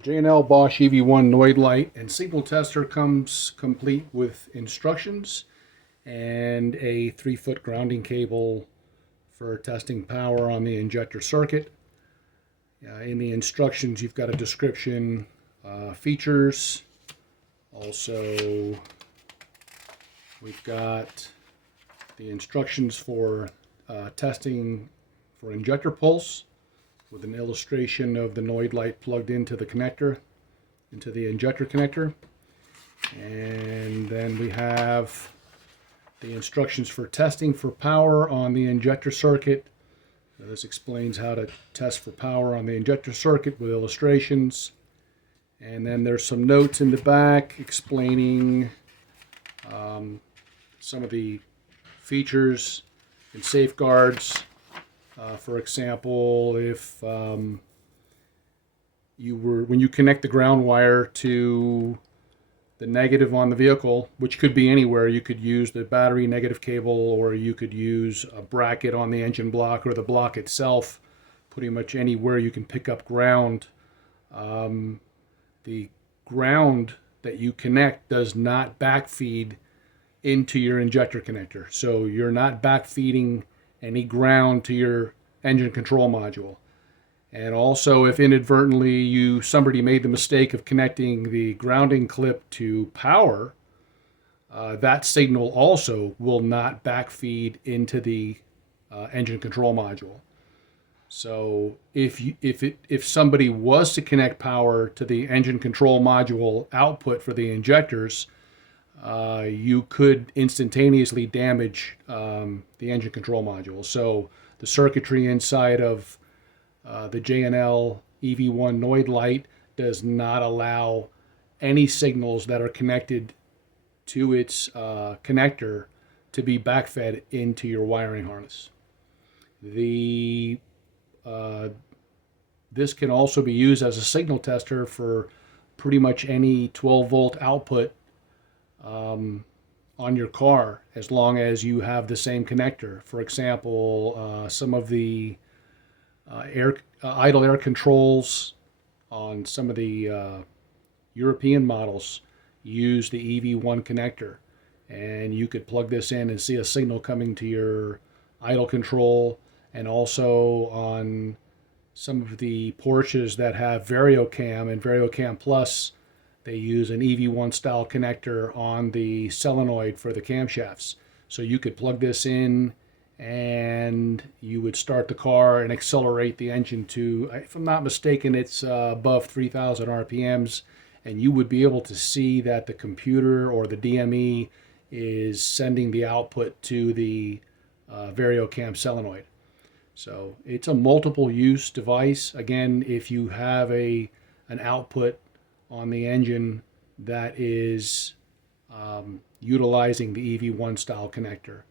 The J&L Bosch Ev1 Noid light and signal tester comes complete with instructions and a 3-foot grounding cable for testing power on the injector circuit. In the instructions, you've got a description, features. Also, we've got the instructions for testing for injector pulse, with an illustration of the Noid light plugged into the connector, into the injector connector. And then we have the instructions for testing for power on the injector circuit. This explains how to test for power on the injector circuit with illustrations. And then there's some notes in the back explaining some of the features and safeguards. For example, if when you connect the ground wire to the negative on the vehicle, which could be anywhere, you could use the battery negative cable, or you could use a bracket on the engine block or the block itself, pretty much anywhere you can pick up ground. The ground that you connect does not backfeed into your injector connector. So you're not backfeeding any ground to your engine control module. And also, if inadvertently somebody made the mistake of connecting the grounding clip to power, that signal also will not backfeed into the engine control module. So if somebody was to connect power to the engine control module output for the injectors, you could instantaneously damage the engine control module. So the circuitry inside of the J&L Ev1 Noid light does not allow any signals that are connected to its connector to be backfed into your wiring harness. This can also be used as a signal tester for pretty much any 12-volt output on your car, as long as you have the same connector. For example, some of the idle air controls on some of the European models use the EV1 connector, and you could plug this in and see a signal coming to your idle control. And also on some of the Porsches that have VARIOCAM and VARIOCAM Plus, they use an EV1 style connector on the solenoid for the camshafts. So you could plug this in and you would start the car and accelerate the engine to, if I'm not mistaken, it's above 3,000 RPMs, and you would be able to see that the computer or the DME is sending the output to the VARIOCAM solenoid. So it's a multiple use device. Again, if you have an output on the engine that is utilizing the EV1 style connector.